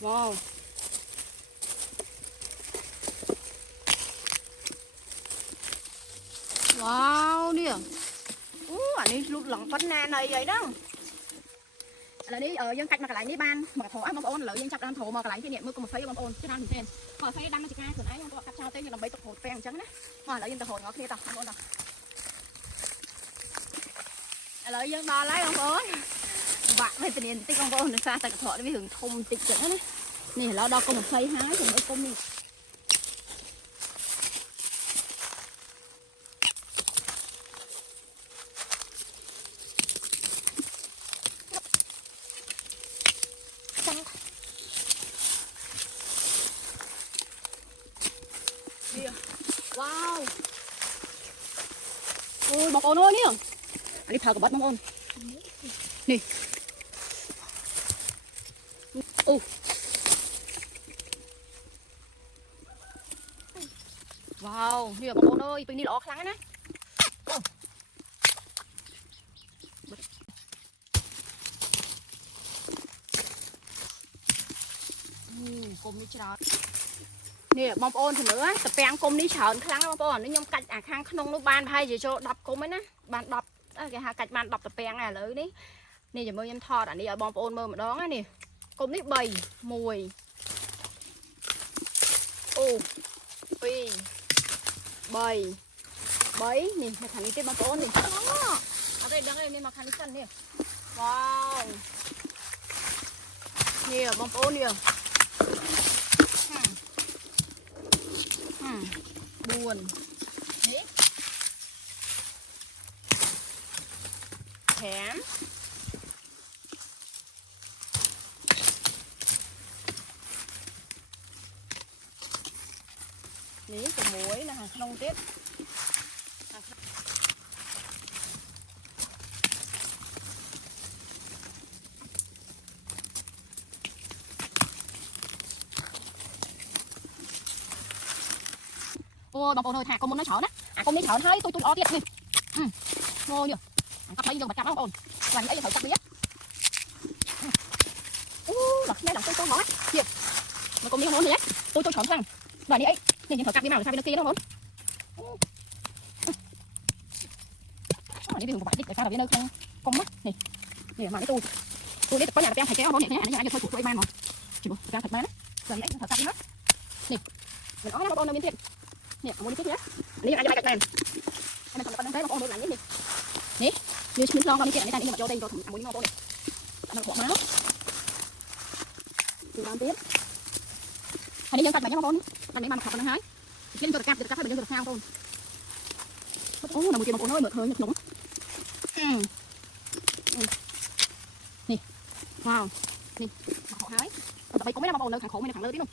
Wow. Wow nè. Anh đi lúc lỏng phân nè này vậy đó. Là đi ở dân cách mà cái lại đi ban mà thổ bông ôn lợi dân chặt đang thổ mà cái lại cái niệm mới có một phây bông ôn chứ đang thêm mà phây đang nó chỉ ra thường ấy không có cắt trao tên như là mấy tập hột phèn trắng đấy mà lợi dân tập hột ngó kia tập bông ôn tập lợi dân đo lấy bông ôn vạn hay tình hình tích bông ôn được xa tại cái thổ nó mới hưởng thông tịch trận đấy này là đo có một phây hái thì mới công đi. Wow. Ôi bông ôn ơi nè. Anh đi thờ của bát bông ôn. Nè. Wow, nè bông ôn ơi, tôi đi lọ kháng á. Cùng đi chờ. Nè bông ôn thì nữa tập bèn cùng đi chờ kháng bông ôn nó nhom cạch kháng không nó ban hay gì cho đập cùng ấy nè ban đập cái hà cạch ban đập tập bèn này lưỡi đi nè giờ mới em thò đã đi ở bông ôn mơ mà đó nè cùng đi bầy mùi phi bầy bấy nè một thằng đi tiếp bông ôn nè ở đây đang em mà thằng đi sân nè wow nè bông ôn nè buồn đấy thèm đấy cái muối là hàng không tết ô bông ôn thôi thà con muốn nói chọn á con đi chọn thấy tôi ó tiệt nè ngô nhỉ cặp mấy vô bạch cặp bông ôn và những ấy thử cặp đi á lật đây là tôi nói kìa mà con đi không muốn gì đấy tôi chọn sang và đi ấy nhìn thử cặp đi nào sang bên kia nó muốn đi dùng của bạn đi để sao là bên nơi không con mắt nè nè mà cái tôi đi có nhà là phải kéo nó nhẹ thế anh thôi của tôi mang mà chỉ một ca thật má giờ đấy thật cặp đi hết nè mình ó nó bông ôn bên thiện nè muốn đi trước nhé đi anh lại này anh còn con thấy bông ôn đôi lại nhé nè như mình lo con đi kia này nhưng mà cho tên rồi muốn đi ngon này anh bỏ má từ làm tiếp anh đi dân cạch mà nhá bông ôn anh đi mà học con hái trên tôi được cặp phải được sao thôi là một chuyện bông ôn ơi mượt hơi nhật nóng nè wow nè họ hái tập bay có mấy bông ôn đâu thằng khổ mấy thằng lơ tí luôn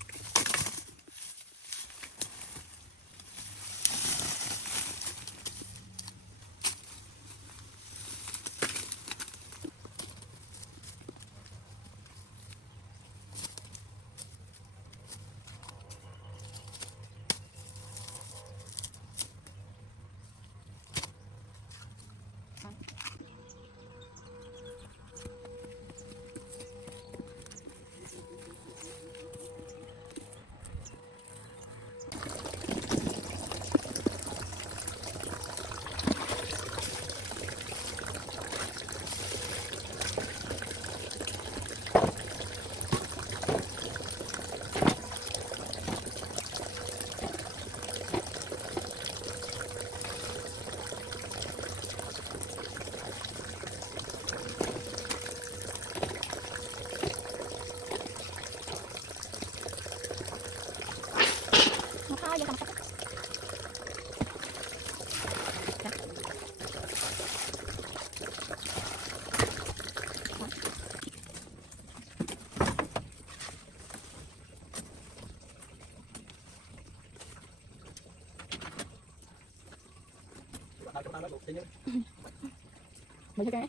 giờ cầm mấy cái